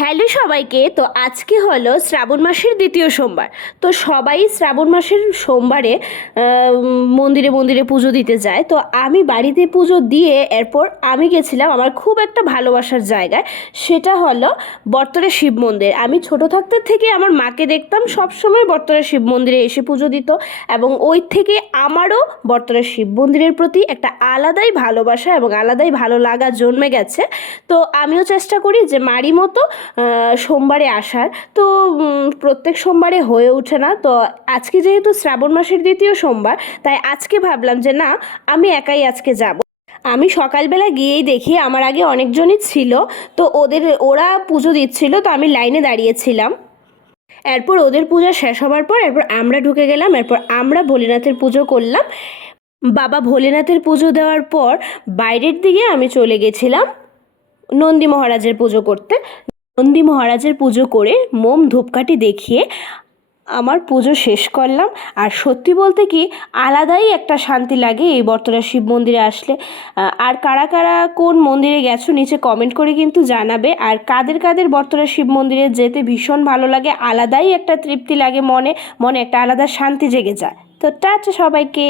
Hello সবাইকে। তো আজকে হলো শ্রাবণ মাসের দ্বিতীয় সোমবার। তো সবাই শ্রাবণ মাসের সোমবারে মন্দিরে মন্দিরে পুজো দিতে যায়। তো আমি বাড়িতে পুজো দিয়ে এরপর আমি গেছিলাম আমার খুব একটা ভালোবাসার জায়গায়, সেটা হলো বটতলা শিব মন্দির। আমি ছোট থাকতে থেকে আমার মাকে দেখতাম সবসময় বটতলা শিব মন্দিরে এসে পুজো দিত, এবং ওই থেকে আমারও বটতলা শিব মন্দিরের প্রতি একটা আলাদাই ভালোবাসা এবং আলাদাই ভালো লাগা জন্মে গেছে। তো আমিও চেষ্টা করি যে মারি মতো সোমবারে আসার। তো প্রত্যেক সোমবারে হয়ে ওঠে না। তো আজকে যেহেতু শ্রাবণ মাসের দ্বিতীয় সোমবার, তাই আজকে ভাবলাম যে না, আমি একাই আজকে যাব। আমি সকালবেলা গিয়েই দেখি আমার আগে অনেকজনই ছিল। তো ওরা পুজো দিচ্ছিল, তো আমি লাইনে দাঁড়িয়েছিলাম। এরপর ওদের পূজা শেষ হবার পর এরপর আমরা ঢুকে গেলাম। এরপর আমরা ভোলেনাথের পুজো করলাম। বাবা ভোলেনাথের পুজো দেওয়ার পর বাইরের দিকে আমি চলে গেছিলাম নন্দী মহারাজের পুজো করতে। নন্দী মহারাজের পুজো করে মোম ধূপকাঠি দেখিয়ে আমার পুজো শেষ করলাম। আর সত্যি বলতে কি, আলাদাই একটা শান্তি লাগে এই বটতলা শিব মন্দিরে আসলে। আর কারা কারা কোন মন্দিরে গেছো নিচে কমেন্ট করে কিন্তু জানাবে। আর কাদের কাদের বটতলা শিব মন্দিরে যেতে ভীষণ ভালো লাগে, আলাদাই একটা তৃপ্তি লাগে, মনে মনে একটা আলাদা শান্তি জেগে যায়। তো টাটা সবাইকে।